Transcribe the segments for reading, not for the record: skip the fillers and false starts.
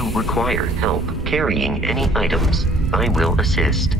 you require help carrying any items, I will assist.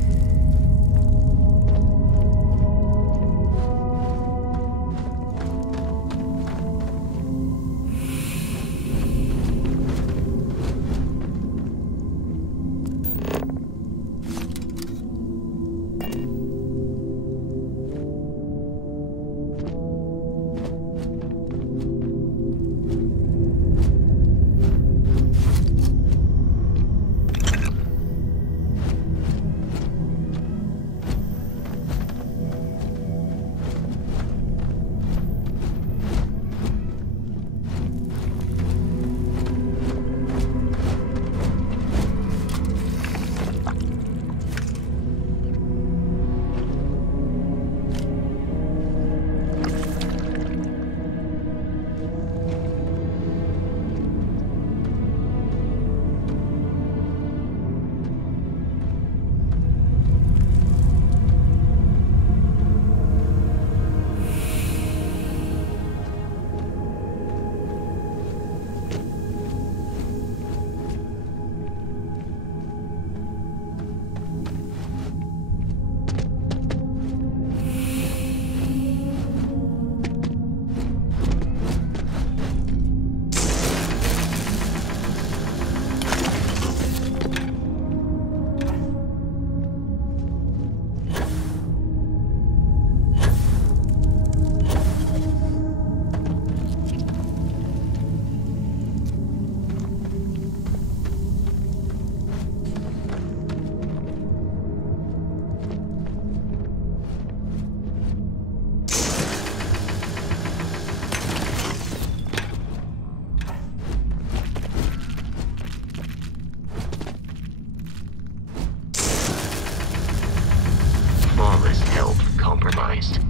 Compromised.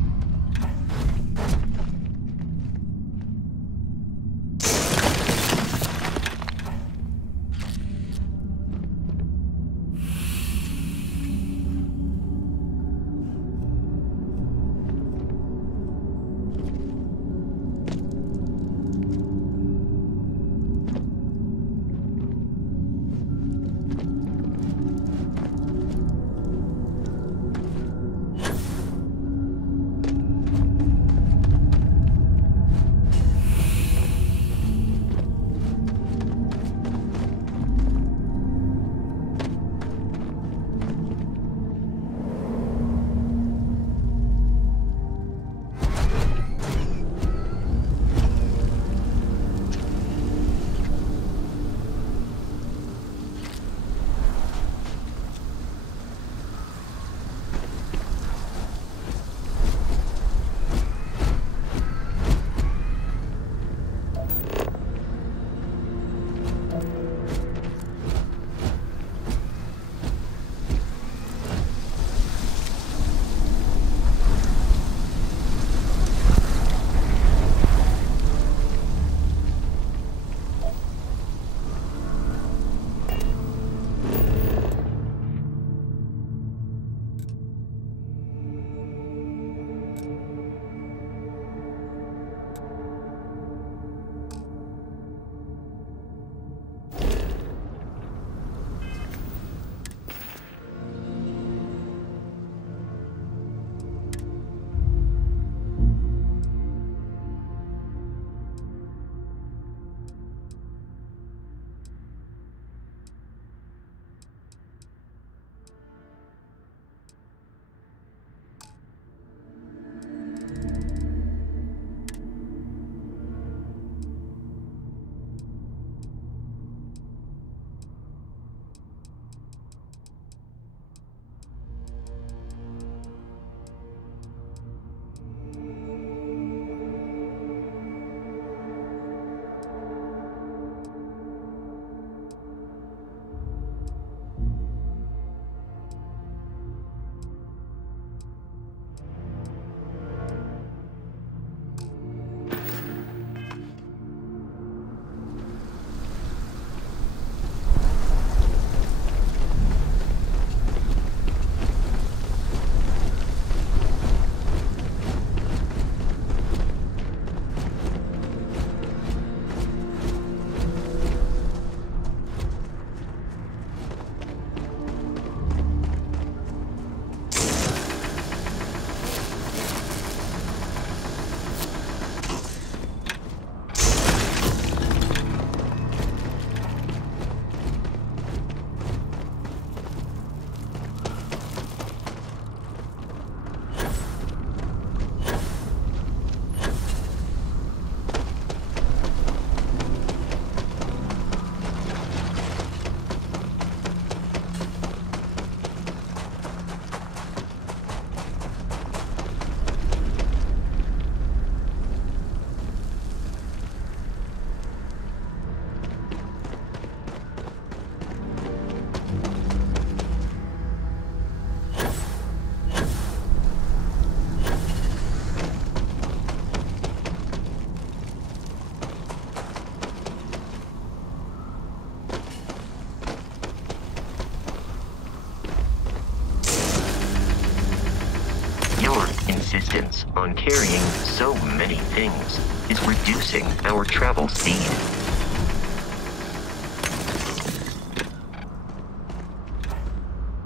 insistence on carrying so many things is reducing our travel speed.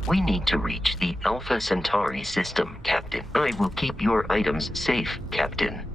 We need to reach the Alpha Centauri system, Captain. I will keep your items safe, Captain.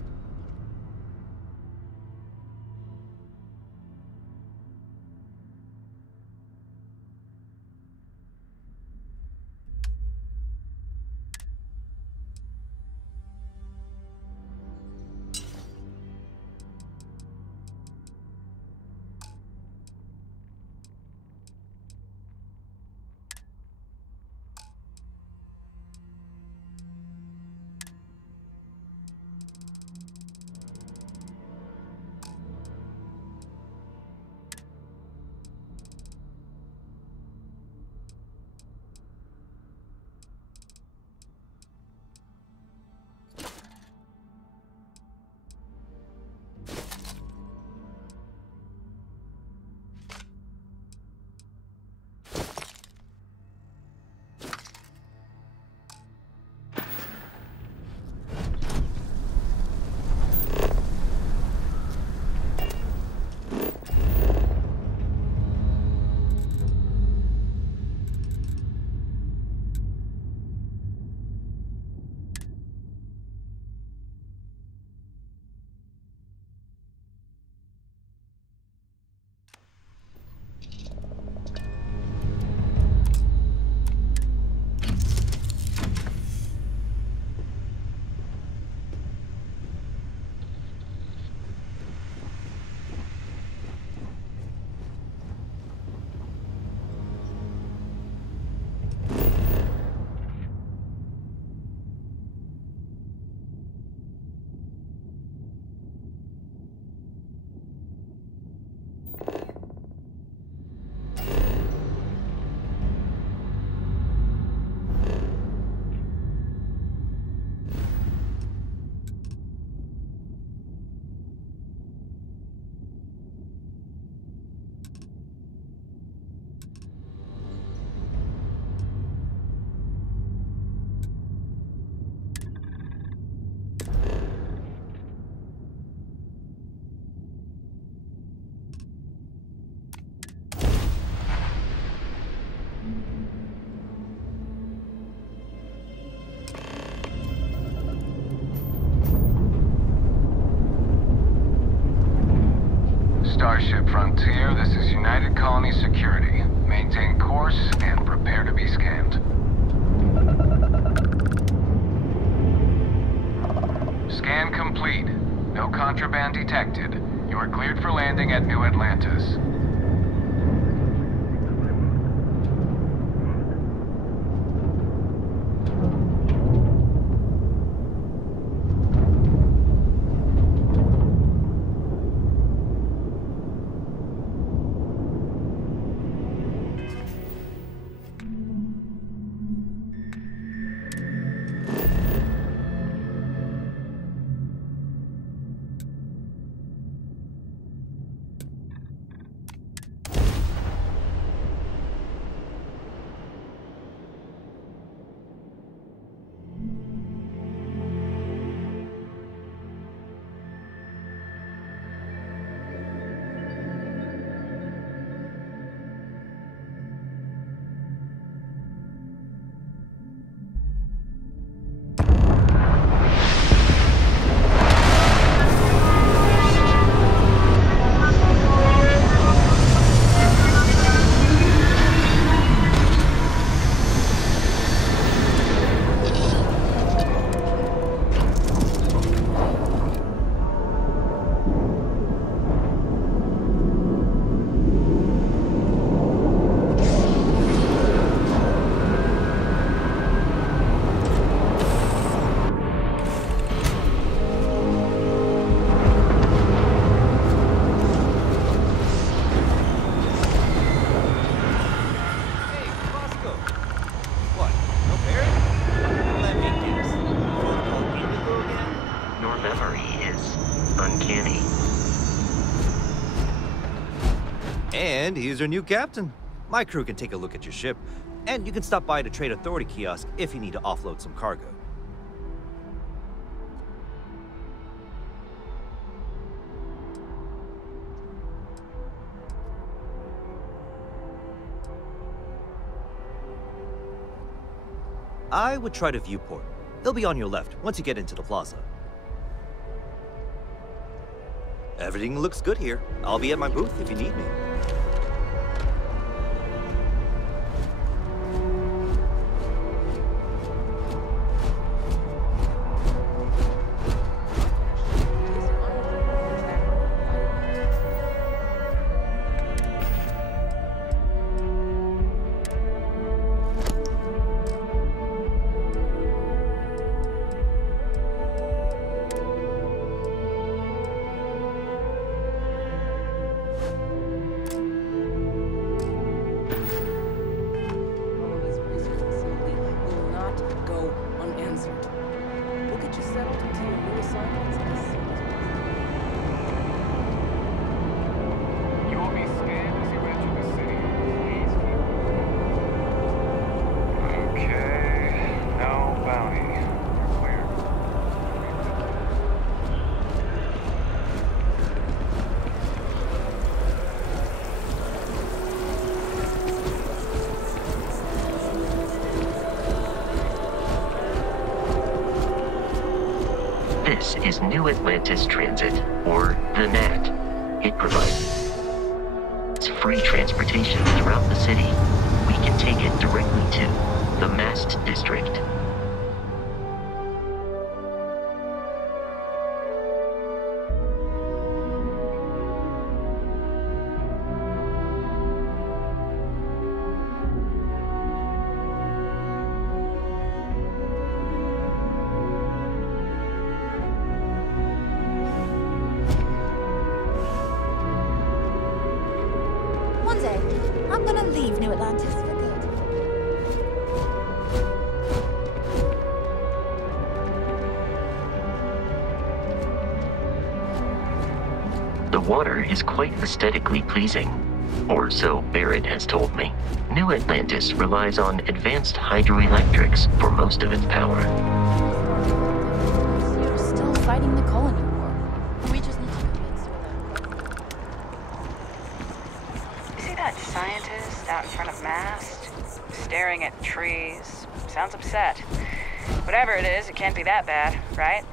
Starship Frontier, this is United Colony Security. Maintain course and prepare to be scanned. Scan complete. No contraband detected. You are cleared for landing at New Atlantis. And he's our new captain. My crew can take a look at your ship, and you can stop by the Trade Authority kiosk if you need to offload some cargo. I would try to viewport. They'll be on your left once you get into the plaza. Everything looks good here. I'll be at my booth if you need me. This is New Atlantis Transit, or the NAT. It provides free transportation throughout the city. We can take it directly to the Mast District. One day, I'm gonna leave New Atlantis for good. The water is quite aesthetically pleasing, or so Barrett has told me. New Atlantis relies on advanced hydroelectrics for most of its power. So you're still fighting the colony war. And we just need to convince you that. You see that scientist out in front of Mast? Staring at trees. Sounds upset. Whatever it is, it can't be that bad, right?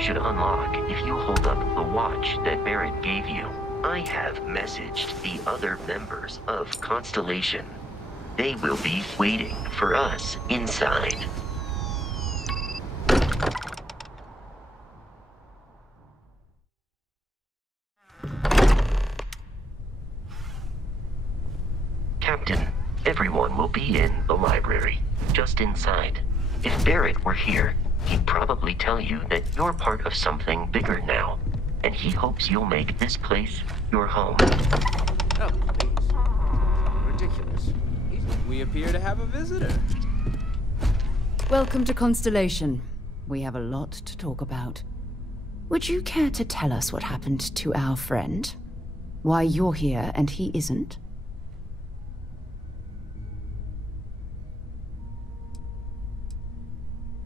Should unlock if you hold up the watch that Barrett gave you. I have messaged the other members of Constellation. They will be waiting for us inside. Captain, everyone will be in the library, just inside. If Barrett were here, he'd probably tell you that you're part of something bigger now, and he hopes you'll make this place your home. Oh, please. Ridiculous. We appear to have a visitor. Welcome to Constellation. We have a lot to talk about. Would you care to tell us what happened to our friend? Why you're here and he isn't?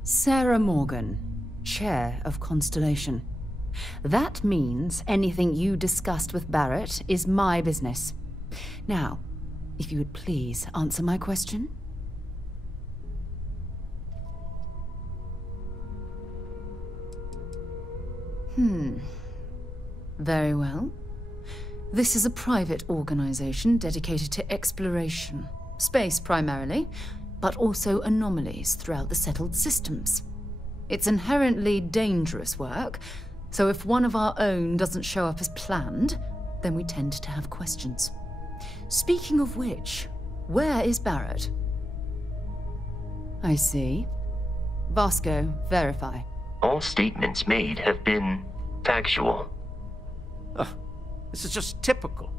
Sarah Morgan, Chair of Constellation. That means anything you discussed with Barrett is my business. Now, if you would please answer my question. Very well. This is a private organization dedicated to exploration. Space primarily, but also anomalies throughout the settled systems. It's inherently dangerous work, so if one of our own doesn't show up as planned, then we tend to have questions. Speaking of which, where is Barrett? I see. Vasco, verify. All statements made have been factual. Ugh, this is just typical.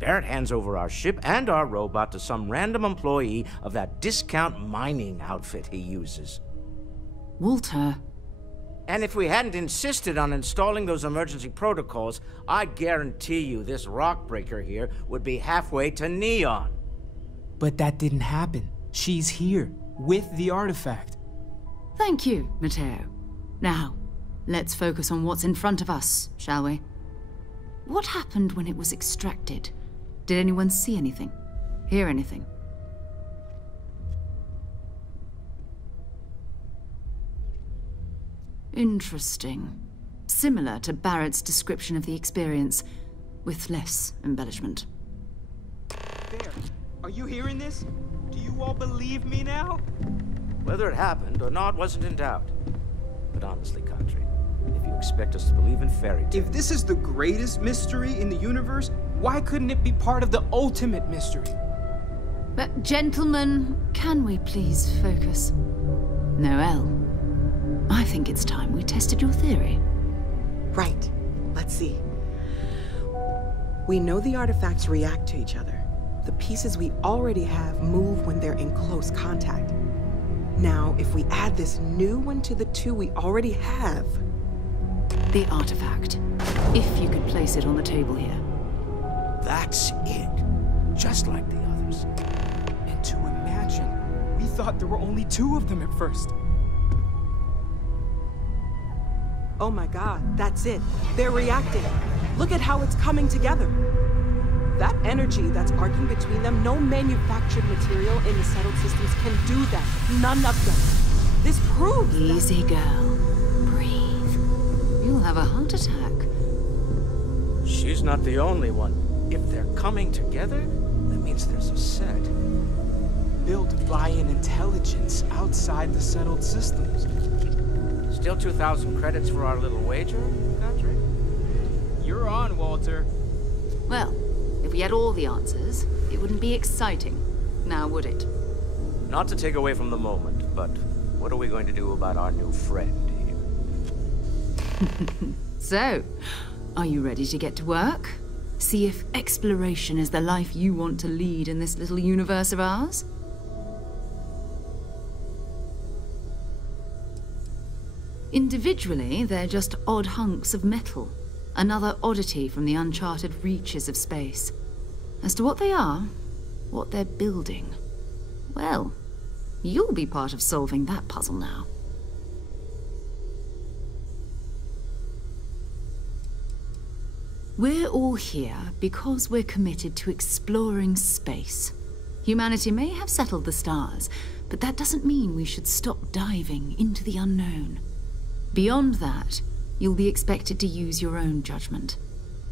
Barrett hands over our ship and our robot to some random employee of that discount mining outfit he uses. Walter, And if we hadn't insisted on installing those emergency protocols, I guarantee you this rock breaker here would be halfway to Neon. But that didn't happen. She's here, with the artifact. Thank you, Matteo. Now, let's focus on what's in front of us, shall we? What happened when it was extracted? Did anyone see anything? Hear anything? Interesting. Similar to Barrett's description of the experience, with less embellishment. There. Are you hearing this? Do you all believe me now? Whether it happened or not wasn't in doubt. But honestly, Country, if you expect us to believe in fairy tales... If this is the greatest mystery in the universe, why couldn't it be part of the ultimate mystery? But gentlemen, can we please focus? Noelle, I think it's time we tested your theory. Right. Let's see. We know the artifacts react to each other. The pieces we already have move when they're in close contact. Now, if we add this new one to the two we already have... The artifact. If you could place it on the table here. That's it. Just like the others. And to imagine, we thought there were only 2 of them at first. Oh my god, that's it. They're reacting. Look at how it's coming together. That energy that's arcing between them, no manufactured material in the settled systems can do that. None of them. This proves Easy, girl. Breathe. You'll have a heart attack. She's not the only one. If they're coming together, that means there's a set. Built by an intelligence outside the settled systems. Still 2,000 credits for our little wager, Country? You're on, Walter. Well, if we had all the answers, it wouldn't be exciting, now would it? Not to take away from the moment, but what are we going to do about our new friend here? So, are you ready to get to work? See if exploration is the life you want to lead in this little universe of ours? Individually, they're just odd hunks of metal. Another oddity from the uncharted reaches of space. As to what they are, what they're building, well, you'll be part of solving that puzzle now. We're all here because we're committed to exploring space. Humanity may have settled the stars, but that doesn't mean we should stop diving into the unknown. Beyond that, you'll be expected to use your own judgment,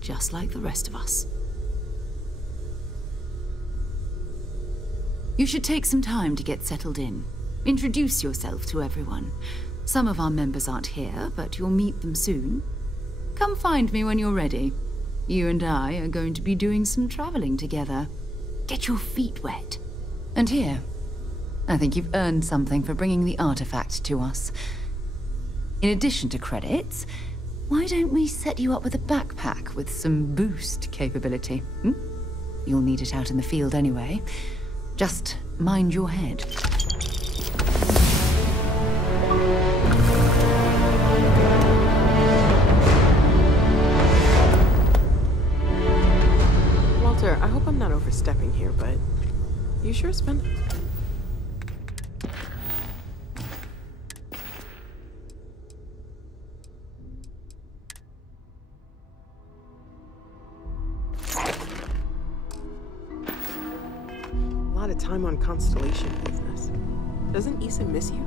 just like the rest of us. You should take some time to get settled in. Introduce yourself to everyone. Some of our members aren't here, but you'll meet them soon. Come find me when you're ready. You and I are going to be doing some traveling together. Get your feet wet. And here, I think you've earned something for bringing the artifact to us. In addition to credits, why don't we set you up with a backpack with some boost capability? You'll need it out in the field anyway. Just mind your head. Walter, I hope I'm not overstepping here, but you sure spent... time on constellation business. Doesn't Issa miss you?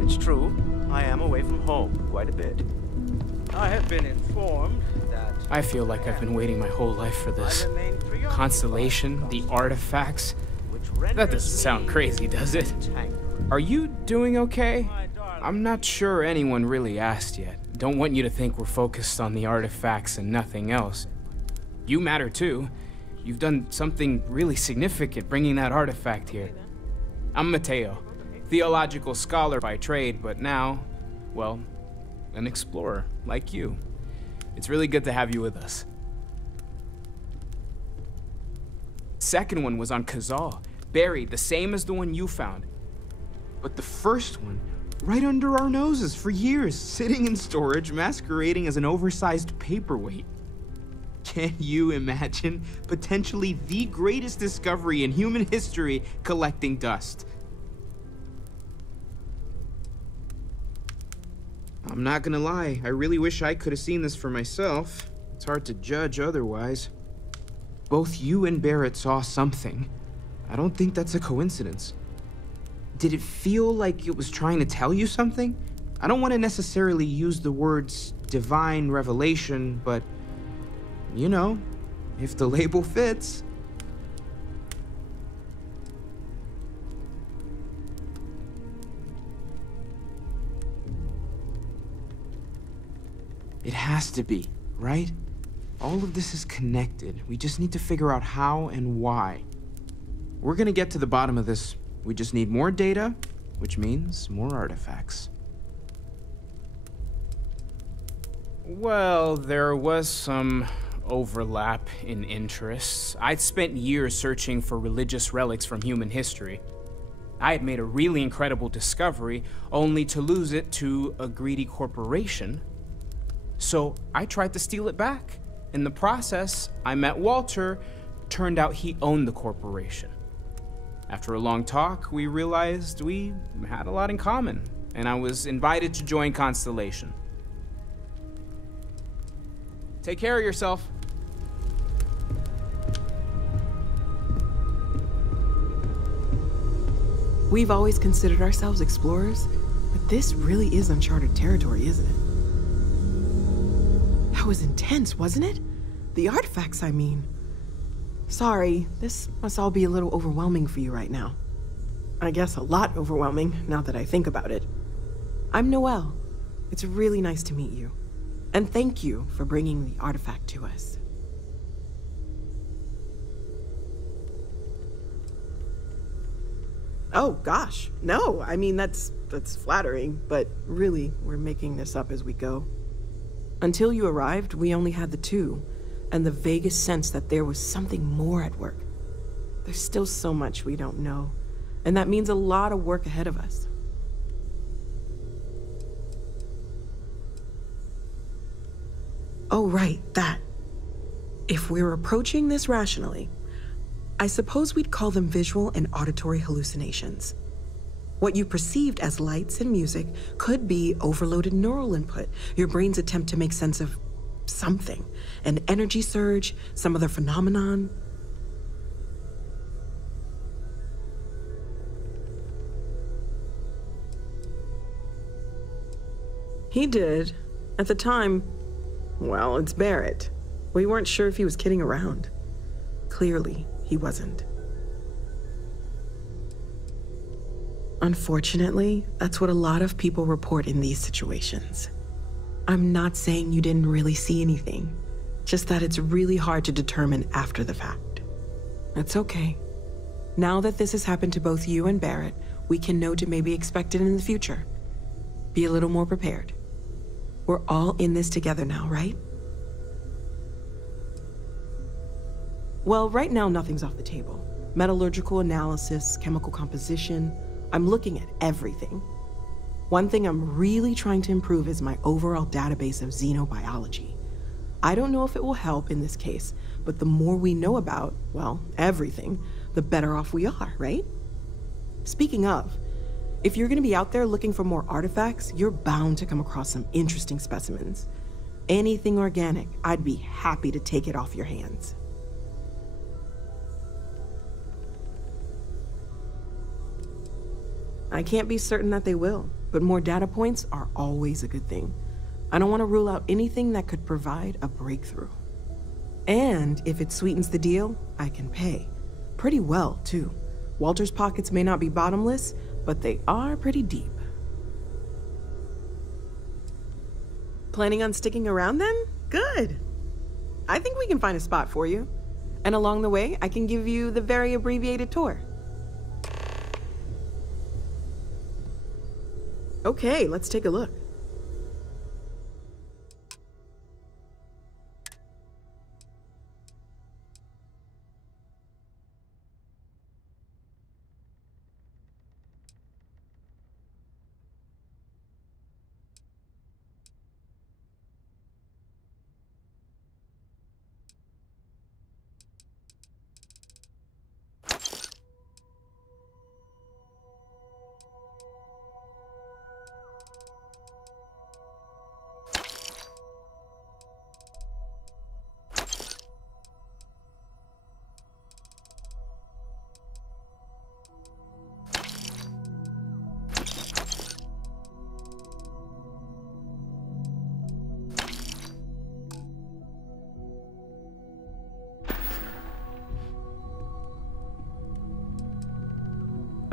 It's true. I am away from home quite a bit. I have been informed that... I feel like I've been waiting my whole life for this. Constellation, the artifacts. That doesn't sound crazy, does it? Are you doing okay? I'm not sure anyone really asked yet. Don't want you to think we're focused on the artifacts and nothing else. You matter too. You've done something really significant bringing that artifact here. I'm Matteo, theological scholar by trade, but now, well, an explorer like you. It's really good to have you with us. Second one was on Kazal, buried, the same as the one you found. But the first one right under our noses for years, sitting in storage, masquerading as an oversized paperweight. Can you imagine potentially the greatest discovery in human history collecting dust? I'm not gonna lie, I really wish I could have seen this for myself. It's hard to judge otherwise. Both you and Barrett saw something. I don't think that's a coincidence. Did it feel like it was trying to tell you something? I don't want to necessarily use the words divine revelation, but you know, if the label fits. It has to be, right? All of this is connected. We just need to figure out how and why. We're gonna get to the bottom of this. We just need more data, which means more artifacts. Well, there was some overlap in interests. I'd spent years searching for religious relics from human history. I had made a really incredible discovery, only to lose it to a greedy corporation. So I tried to steal it back. In the process, I met Walter. Turned out he owned the corporation. After a long talk, we realized we had a lot in common, and I was invited to join Constellation. Take care of yourself. We've always considered ourselves explorers, but this really is uncharted territory, isn't it? That was intense, wasn't it? The artifacts, I mean. Sorry, this must all be a little overwhelming for you right now. I guess a lot overwhelming, now that I think about it. I'm Noelle. It's really nice to meet you. And thank you for bringing the artifact to us. Oh, gosh. No, I mean, that's flattering, but really, we're making this up as we go. Until you arrived, we only had the two, and the vaguest sense that there was something more at work. There's still so much we don't know, and that means a lot of work ahead of us. Oh, right, that. If we're approaching this rationally, I suppose we'd call them visual and auditory hallucinations. What you perceived as lights and music could be overloaded neural input, your brain's attempt to make sense of something, an energy surge, some other phenomenon. He did. At the time, well, it's Barrett. We weren't sure if he was kidding around. Clearly, he wasn't. Unfortunately, that's what a lot of people report in these situations. I'm not saying you didn't really see anything, just that it's really hard to determine after the fact. That's okay. Now that this has happened to both you and Barrett, we can know to maybe expect it in the future. Be a little more prepared. We're all in this together now, right? Well, right now nothing's off the table. Metallurgical analysis, chemical composition, I'm looking at everything. One thing I'm really trying to improve is my overall database of xenobiology. I don't know if it will help in this case, but the more we know about, well, everything, the better off we are, right? Speaking of, if you're gonna be out there looking for more artifacts, you're bound to come across some interesting specimens. Anything organic, I'd be happy to take it off your hands. I can't be certain that they will, but more data points are always a good thing. I don't want to rule out anything that could provide a breakthrough. And if it sweetens the deal, I can pay. Pretty well, too. Walter's pockets may not be bottomless, but they are pretty deep. Planning on sticking around then? Good. I think we can find a spot for you. And along the way, I can give you the very abbreviated tour. Okay, let's take a look.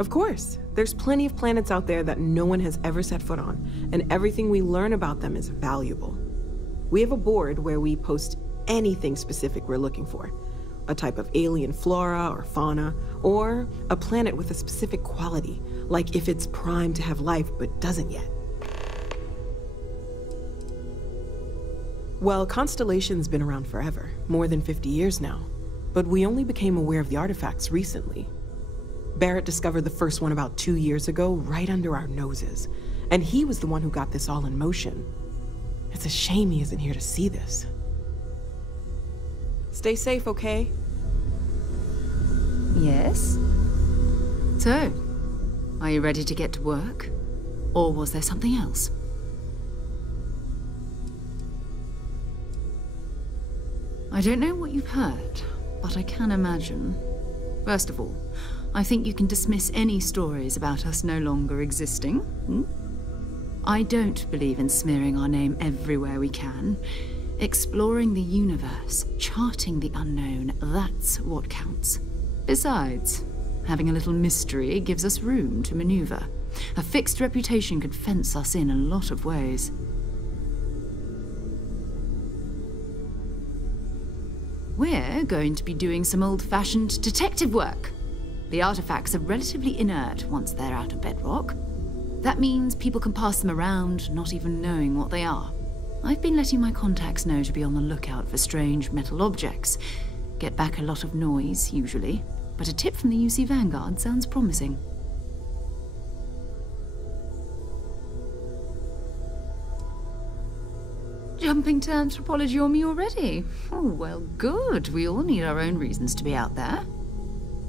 Of course. There's plenty of planets out there that no one has ever set foot on, and everything we learn about them is valuable. We have a board where we post anything specific we're looking for. A type of alien flora or fauna, or a planet with a specific quality, like if it's primed to have life but doesn't yet. Well, Constellation's been around forever, more than 50 years now, but we only became aware of the artifacts recently. Barrett discovered the first one about 2 years ago, right under our noses, and he was the one who got this all in motion. It's a shame he isn't here to see this. Stay safe, okay? Yes? So, are you ready to get to work? Or was there something else? I don't know what you've heard, but I can imagine. First of all, I think you can dismiss any stories about us no longer existing. I don't believe in smearing our name everywhere we can. Exploring the universe, charting the unknown, that's what counts. Besides, having a little mystery gives us room to maneuver. A fixed reputation could fence us in a lot of ways. We're going to be doing some old-fashioned detective work. The artifacts are relatively inert once they're out of bedrock. That means people can pass them around, not even knowing what they are. I've been letting my contacts know to be on the lookout for strange metal objects. Get back a lot of noise, usually, but a tip from the UC Vanguard sounds promising. Jumping to anthropology on me already? Oh, well, good. We all need our own reasons to be out there.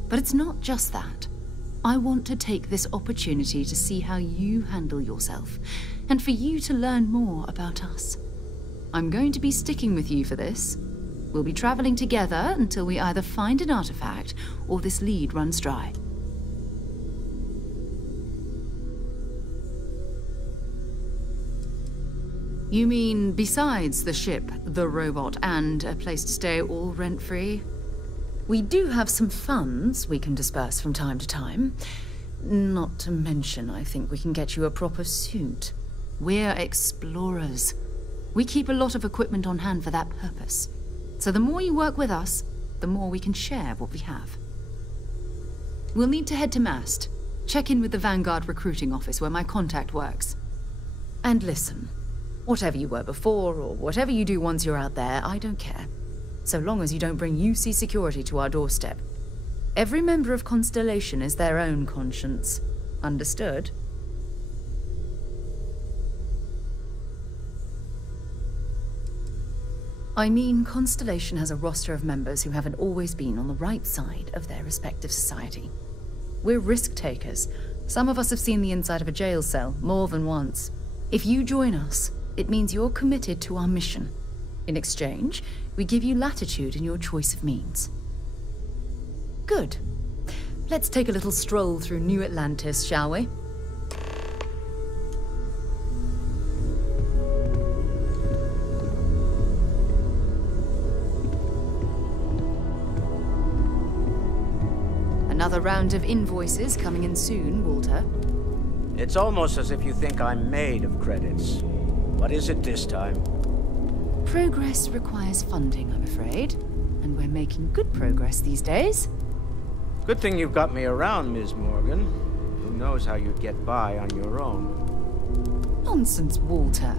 But it's not just that. I want to take this opportunity to see how you handle yourself, and for you to learn more about us. I'm going to be sticking with you for this. We'll be traveling together until we either find an artifact or this lead runs dry. You mean besides the ship, the robot, and a place to stay all rent-free? We do have some funds we can disperse from time to time. Not to mention, I think we can get you a proper suit. We're explorers. We keep a lot of equipment on hand for that purpose. So the more you work with us, the more we can share what we have. We'll need to head to Mast. Check in with the Vanguard recruiting office where my contact works. And listen, whatever you were before, or whatever you do once you're out there, I don't care. So long as you don't bring UC security to our doorstep. Every member of Constellation is their own conscience. Understood? I mean, Constellation has a roster of members who haven't always been on the right side of their respective society. We're risk-takers. Some of us have seen the inside of a jail cell more than once. If you join us, it means you're committed to our mission. In exchange, we give you latitude in your choice of means. Good. Let's take a little stroll through New Atlantis, shall we? Another round of invoices coming in soon, Walter. It's almost as if you think I'm made of credits. What is it this time? Progress requires funding, I'm afraid. And we're making good progress these days. Good thing you've got me around, Ms. Morgan. Who knows how you'd get by on your own. Nonsense, Walter.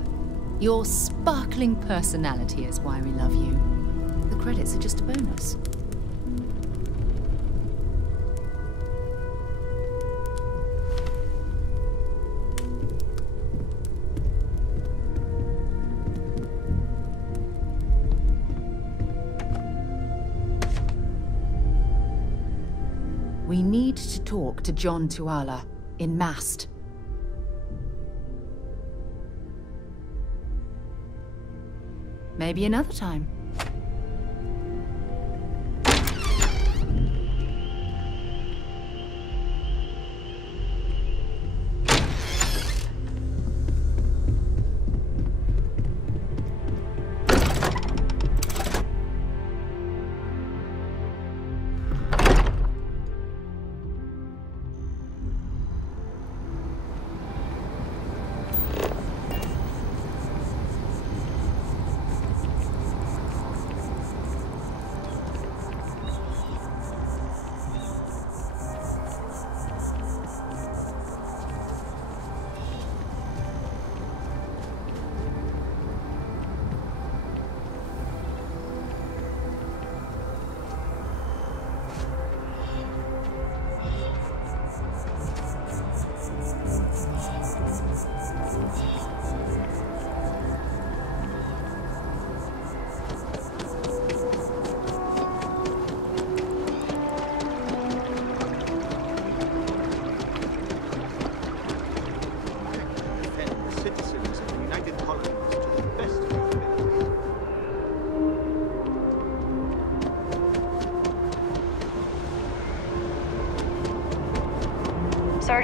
Your sparkling personality is why we love you. The credits are just a bonus. We need to talk to John Tuala in Mast. Maybe another time.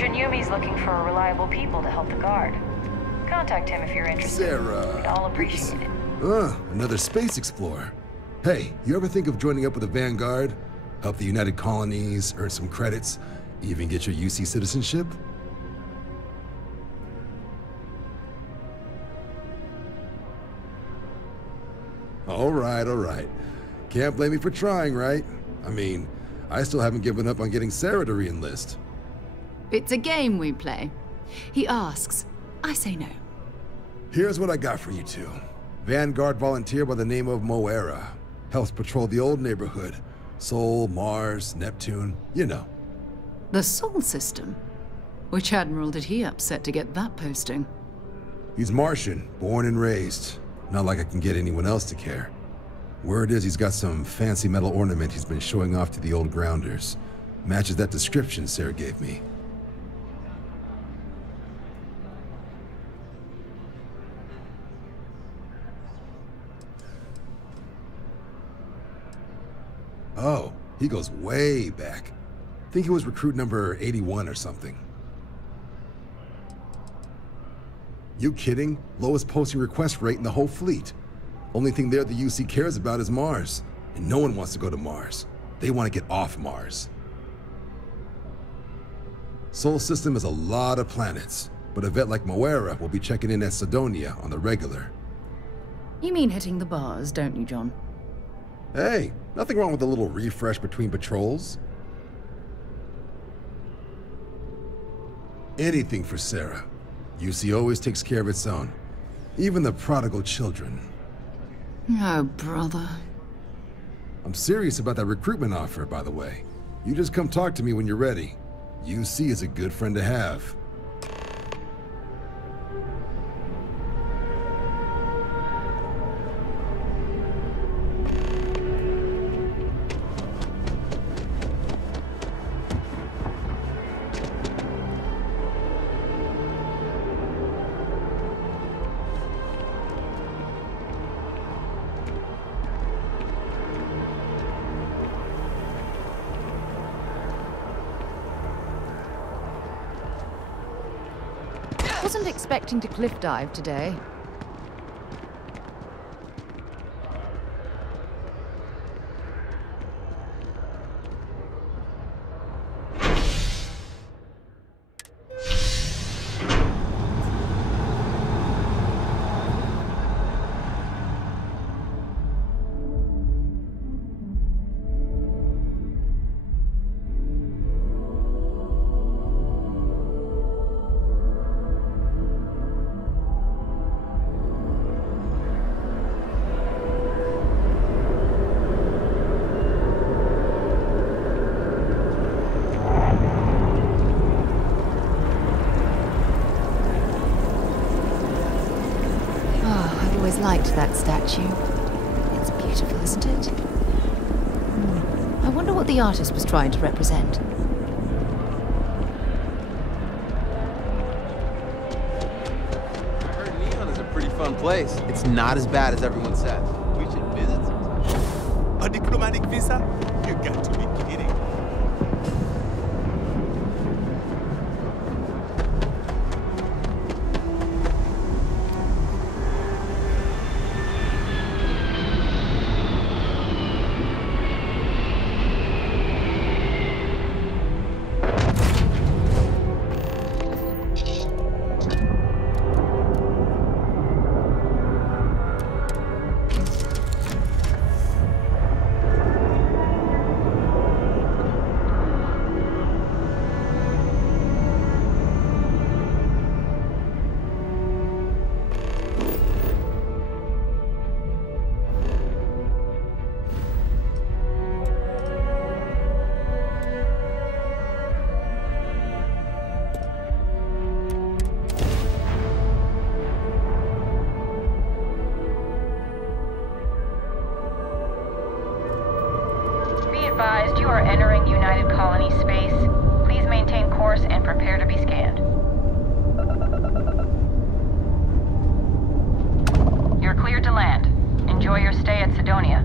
Captain Yumi's looking for reliable people to help the guard. Contact him if you're interested. Sarah. We'd all appreciate it. Another space explorer. Hey, you ever think of joining up with the Vanguard? Help the United Colonies, earn some credits, even get your UC citizenship? All right. Can't blame me for trying, right? I mean, I still haven't given up on getting Sarah to re-enlist. It's a game we play. He asks, I say no. Here's what I got for you two. Vanguard volunteer by the name of Moera. Helps patrol the old neighborhood. Sol, Mars, Neptune, you know. The Sol system? Which admiral did he upset to get that posting? He's Martian, born and raised. Not like I can get anyone else to care. Word is he's got some fancy metal ornament he's been showing off to the old grounders. Matches that description Sarah gave me. Oh, he goes way back. Think he was recruit number 81 or something. You kidding? Lowest posting request rate in the whole fleet. Only thing there the UC cares about is Mars. And no one wants to go to Mars. They want to get off Mars. Sol system has a lot of planets, but a vet like Moera will be checking in at Sidonia on the regular. You mean hitting the bars, don't you, John? Hey, nothing wrong with a little refresh between patrols. Anything for Sarah. UC always takes care of its own. Even the prodigal children. Oh, brother. I'm serious about that recruitment offer, by the way. You just come talk to me when you're ready. UC is a good friend to have. Wasn't expecting to cliff dive today. Liked that statue. It's beautiful, isn't it? I wonder what the artist was trying to represent. I heard Neon is a pretty fun place. It's not as bad as everyone says. We should visit sometime. A diplomatic visa? You got to be kidding. You are entering United Colony space. Please maintain course and prepare to be scanned. You're cleared to land. Enjoy your stay at Sidonia.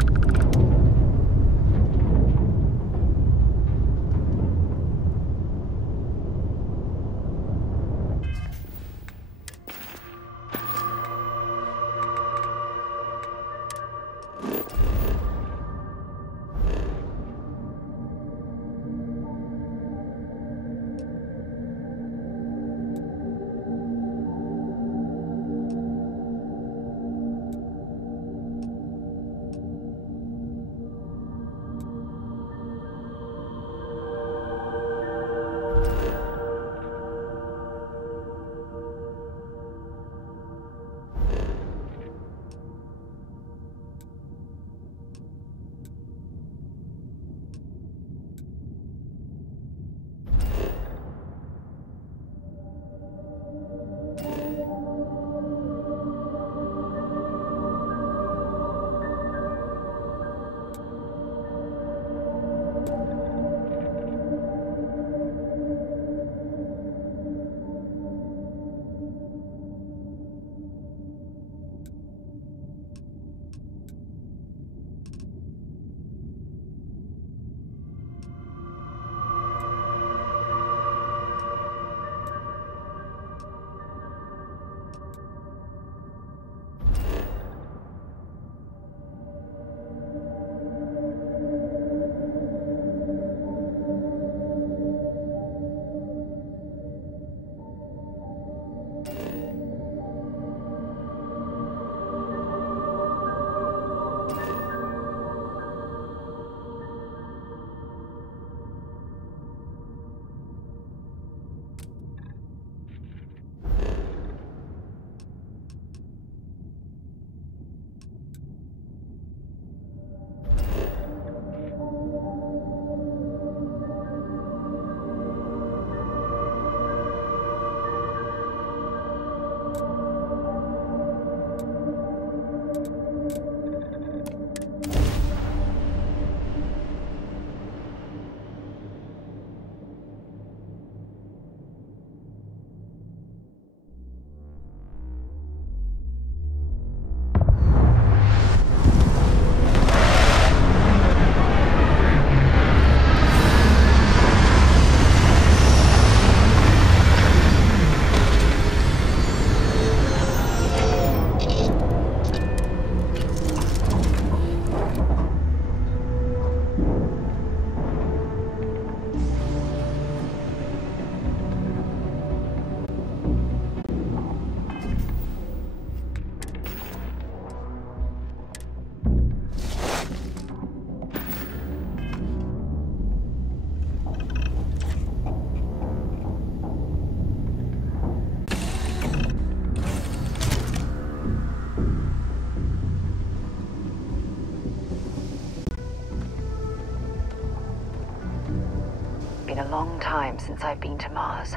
long time since I've been to Mars.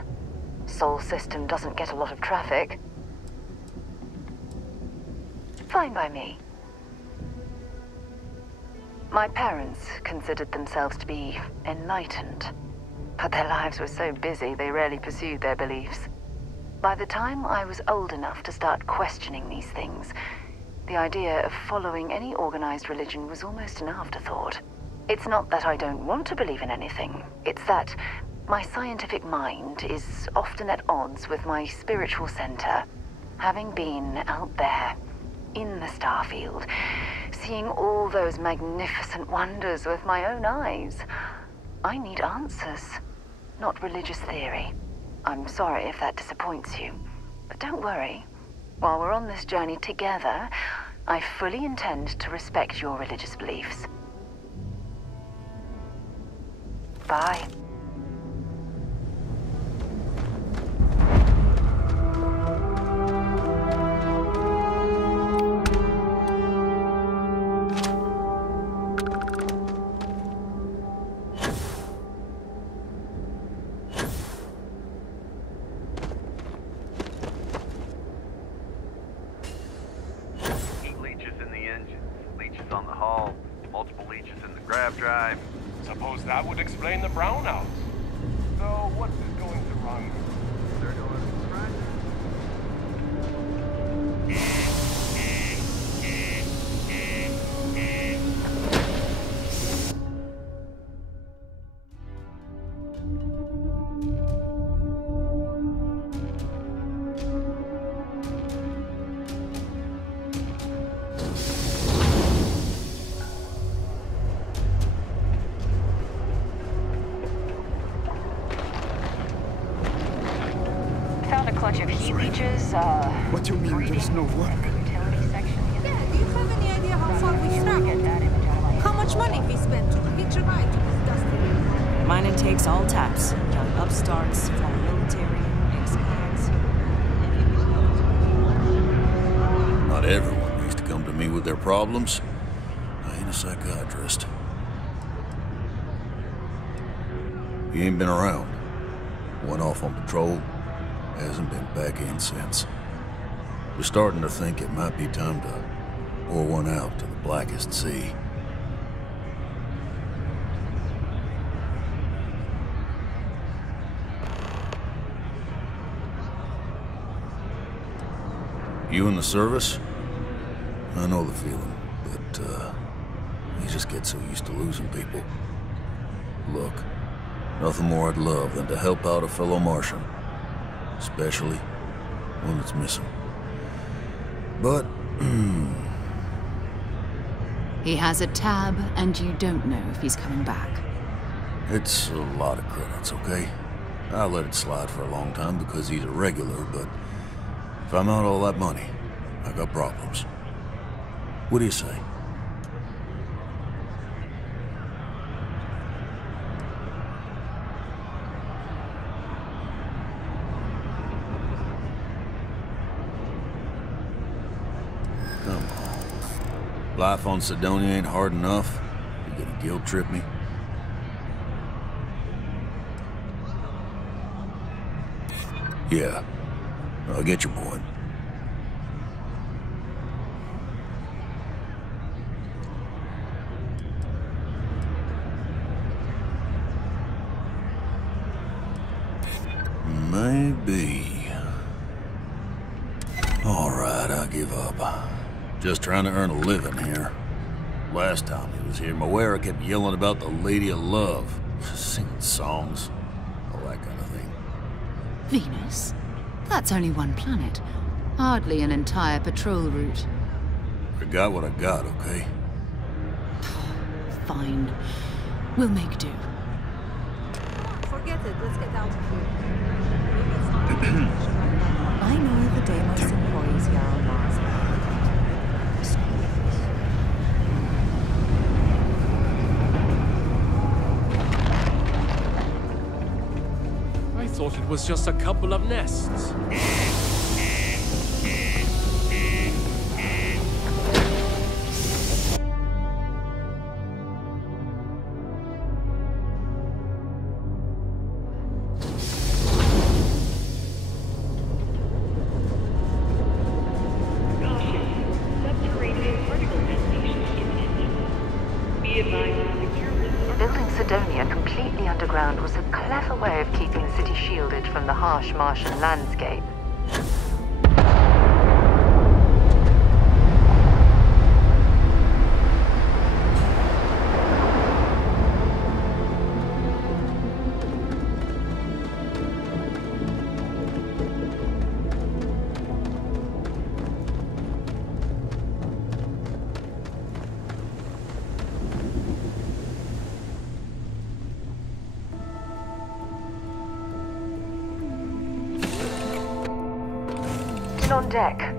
Sol system doesn't get a lot of traffic. Fine by me. My parents considered themselves to be enlightened, but their lives were so busy they rarely pursued their beliefs. By the time I was old enough to start questioning these things, the idea of following any organized religion was almost an afterthought. It's not that I don't want to believe in anything, it's that my scientific mind is often at odds with my spiritual center. Having been out there, in the Starfield, seeing all those magnificent wonders with my own eyes, I need answers, not religious theory. I'm sorry if that disappoints you, but don't worry. While we're on this journey together, I fully intend to respect your religious beliefs. Bye. on the hull, multiple leeches in the grav drive. Suppose that would explain the brownouts. So what is going to run? Is there no other surprise? Found a clutch of heat leeches, What do you mean there's no work? Yeah, do you have any idea how far we've traveled? How much money we spent to hitch a ride to this dusty road? Mine takes all types. Young upstarts, former military, ex-cons. Not everyone needs to come to me with their problems. I ain't a psychiatrist. He ain't been around. Went off on patrol. Hasn't been back in since. We're starting to think it might be time to pour one out to the blackest sea. You in the service? I know the feeling, but you just get so used to losing people. Look, nothing more I'd love than to help out a fellow Martian. Especially when it's missing. But, He has a tab, and you don't know if he's coming back. it's a lot of credits, okay? I let it slide for a long time because he's a regular, but if I'm out all that money, I got problems. What do you say? Life on Sidonia ain't hard enough. You gonna guilt trip me? Yeah, I get your point. Maybe. All right, I give up. Just trying to earn a living here. Last time he was here, Moira kept yelling about the Lady of Love, singing songs, all that kind of thing. Venus? That's only one planet. Hardly an entire patrol route. I got what I got, okay? Fine. We'll make do. Forget it, let's get out of here. Maybe it's not I know the Deimos employees here on Mars. I thought it was just a couple of nests. Building Sidonia completely underground was a clever way of keeping the city shielded from the harsh Martian landscape. On deck.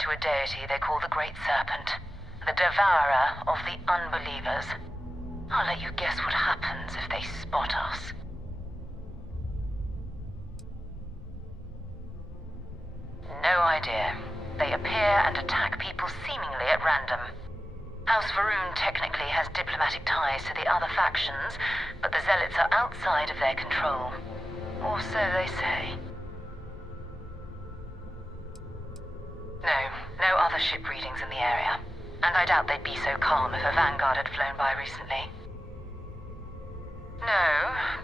To a deity they call the Great Serpent, the devourer of the unbelievers. I'll let you guess what happens if they spot us. No idea. They appear and attack people seemingly at random. House Varun technically has diplomatic ties to the other factions, but the Zealots are outside of their control. Or so they say. No other ship readings in the area. And I doubt they'd be so calm if a Vanguard had flown by recently. No,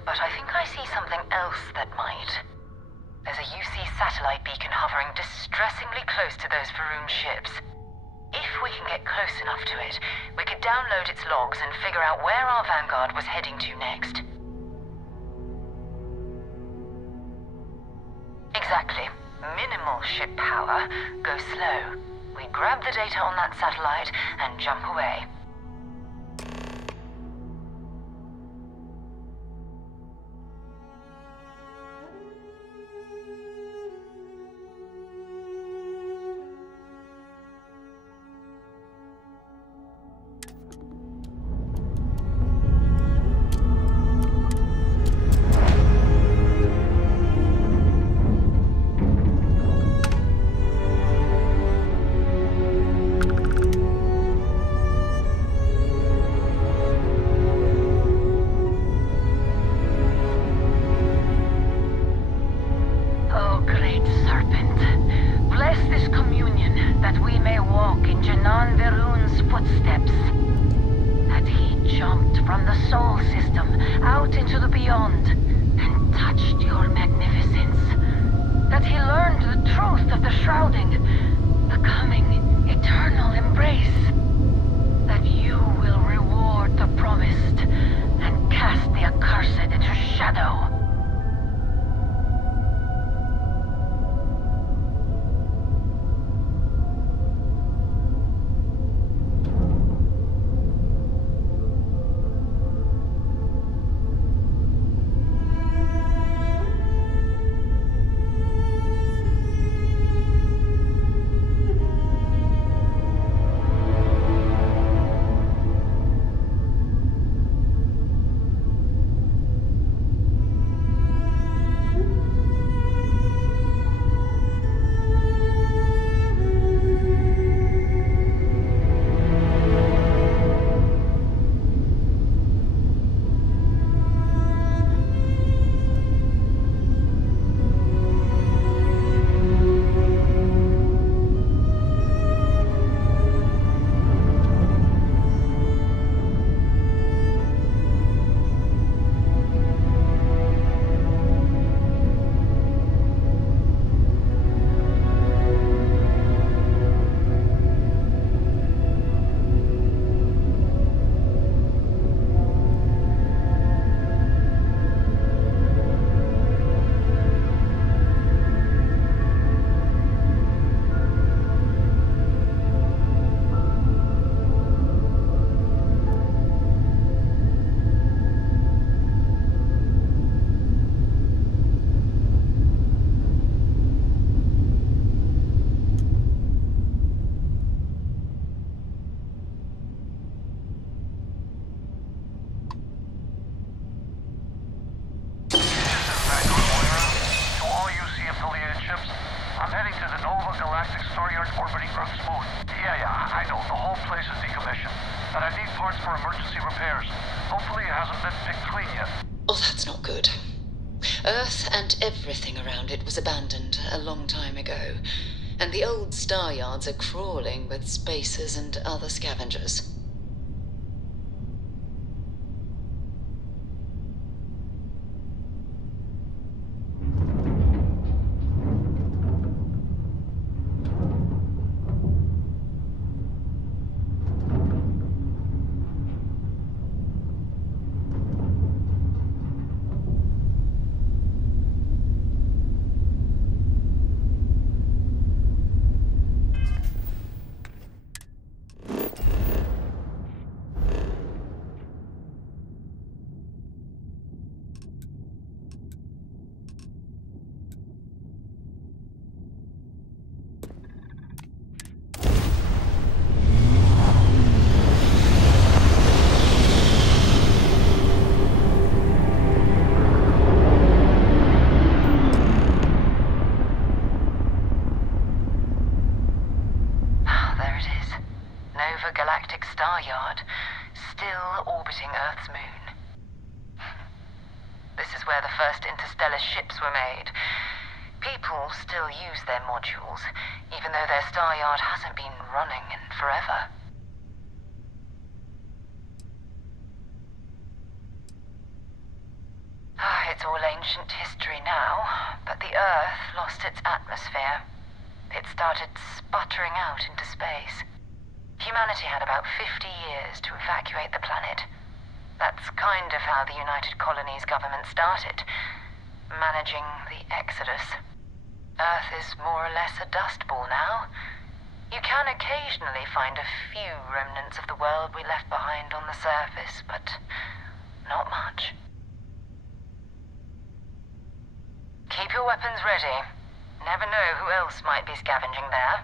but I think I see something else that might. There's a UC satellite beacon hovering distressingly close to those Varun ships. If we can get close enough to it, we could download its logs and figure out where our Vanguard was heading to next. Exactly. Minimal ship power, go slow. We grab the data on that satellite and jump away. ships. I'm heading to the Nova Galactic Star Yard orbiting Earth's moon. Yeah, I know. The whole place is decommissioned. And I need parts for emergency repairs. Hopefully it hasn't been picked clean yet. Oh, that's not good. Earth and everything around it was abandoned a long time ago. And the old star yards are crawling with spacers and other scavengers. Ships were made. People still use their modules, even though their star yard hasn't been running in forever. It's all ancient history now, but the Earth lost its atmosphere. It started sputtering out into space. Humanity had about 50 years to evacuate the planet. That's kind of how the United Colonies government started. Managing the exodus. Earth is more or less a dust ball now. You can occasionally find a few remnants of the world we left behind on the surface, but not much. Keep your weapons ready. Never know who else might be scavenging there.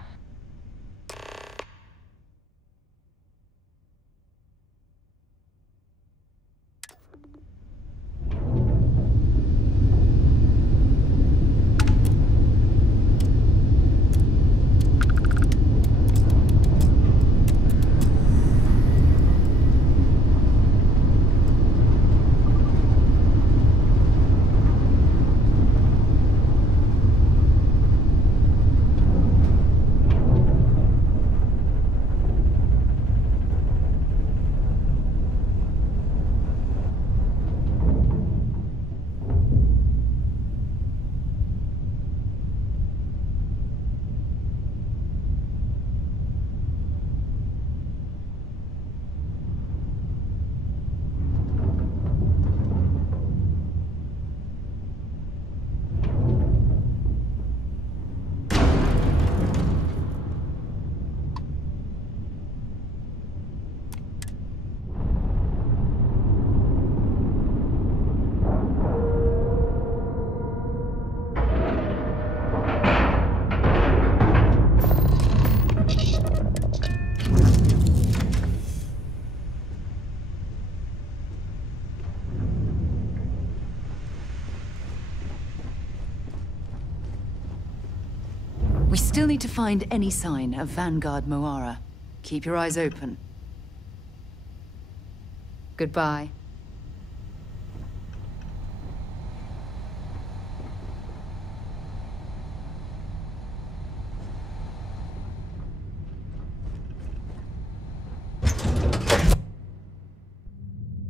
We still need to find any sign of Vanguard Moara. Keep your eyes open. Goodbye.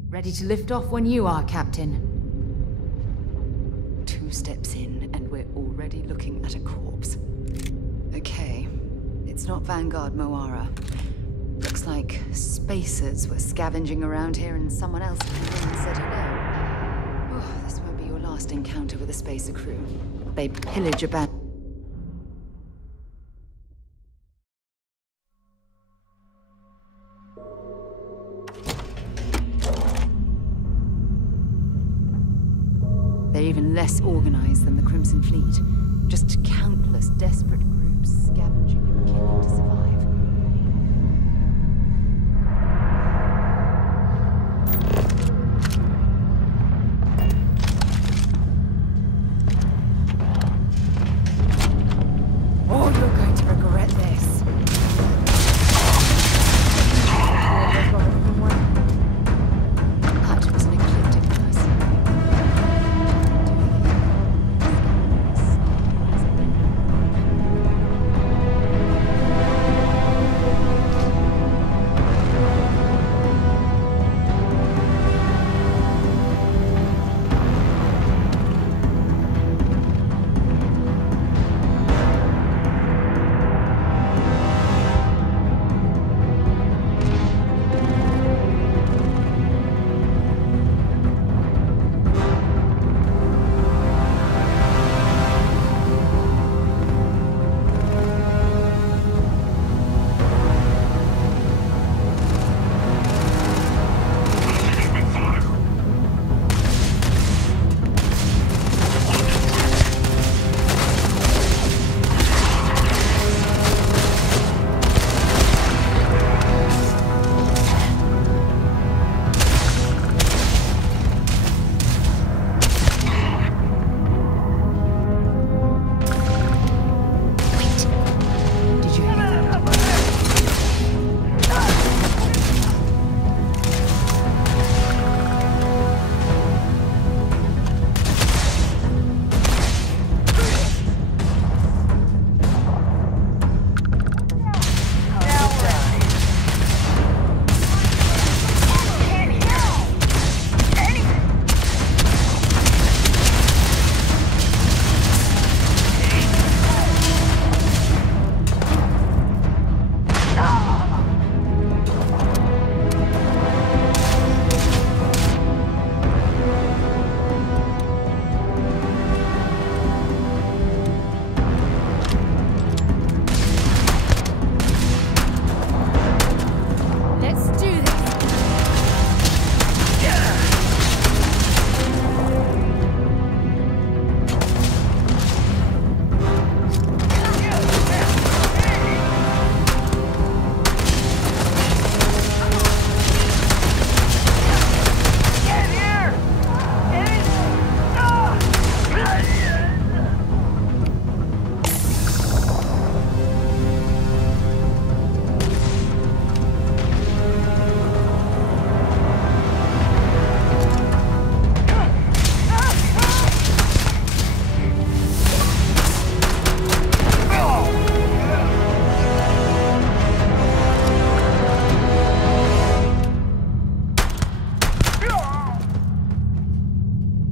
Ready to lift off when you are, Captain. 2 steps in, and we're already looking at a corpse. Okay, it's not Vanguard Moara. Looks like spacers were scavenging around here and someone else came in and said hello. Oh, this won't be your last encounter with a spacer crew. They pillage abandoned. They're even less organized than the Crimson Fleet. Just countless desperate groups scavenging and killing to survive.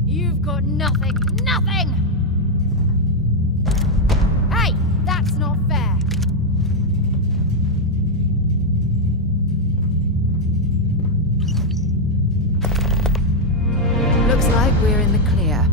You've got nothing. Nothing! Hey, that's not fair. Looks like we're in the clear.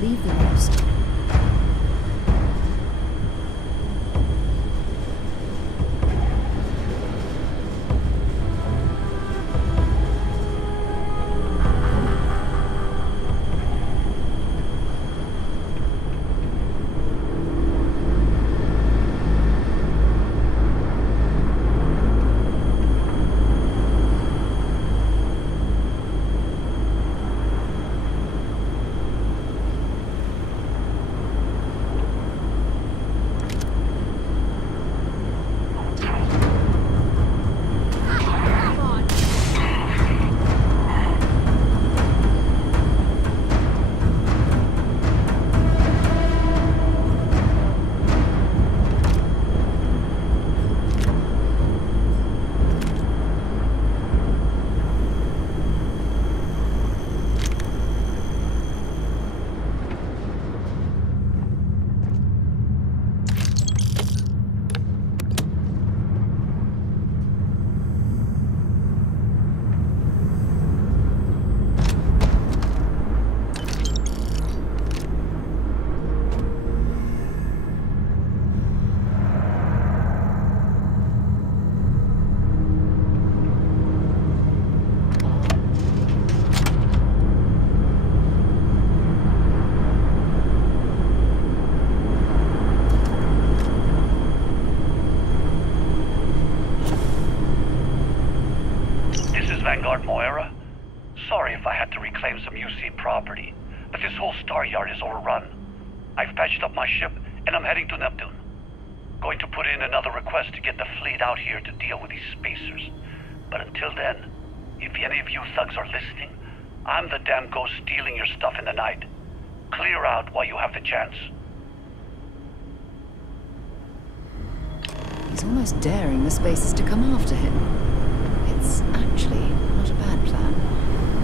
leave the rest. Sorry if I had to reclaim some UC property, but this whole star yard is overrun. I've patched up my ship, and I'm heading to Neptune. Going to put in another request to get the fleet out here to deal with these spacers. But until then, if any of you thugs are listening, I'm the damn ghost stealing your stuff in the night. Clear out while you have the chance. He's almost daring the spacers to come after him. It's actually not a bad plan.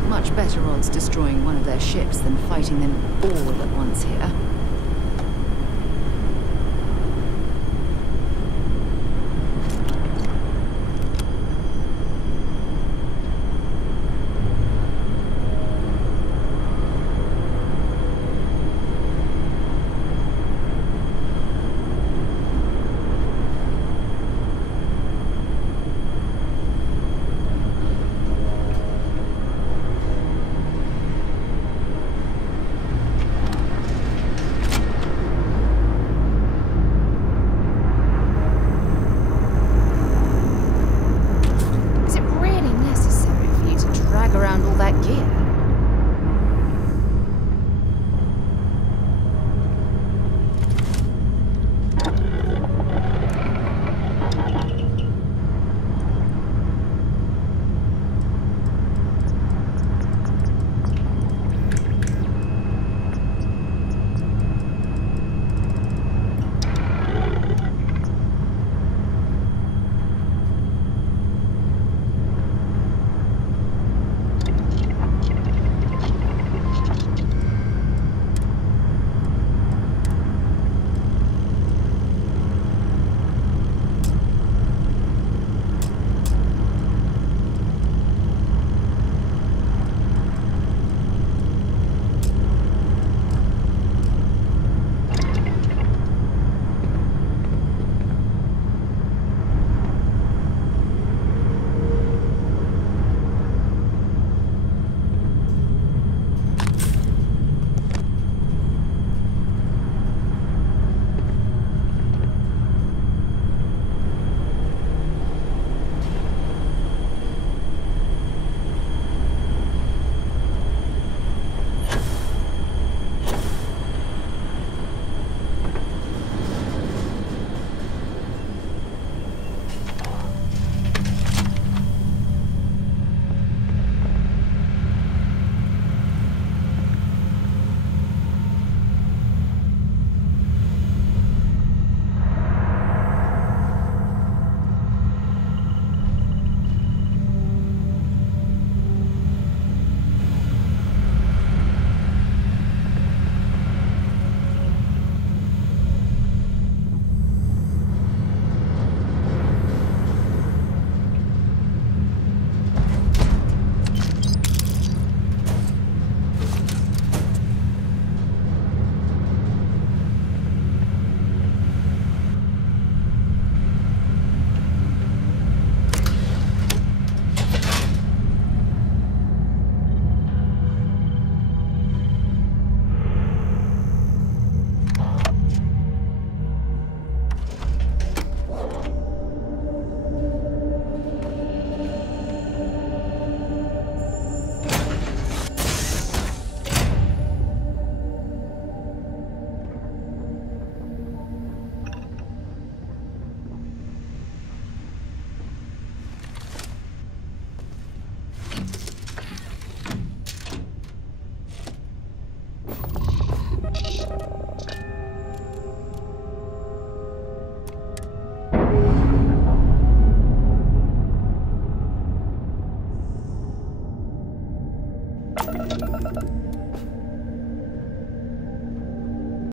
Much better odds destroying one of their ships than fighting them all at once here.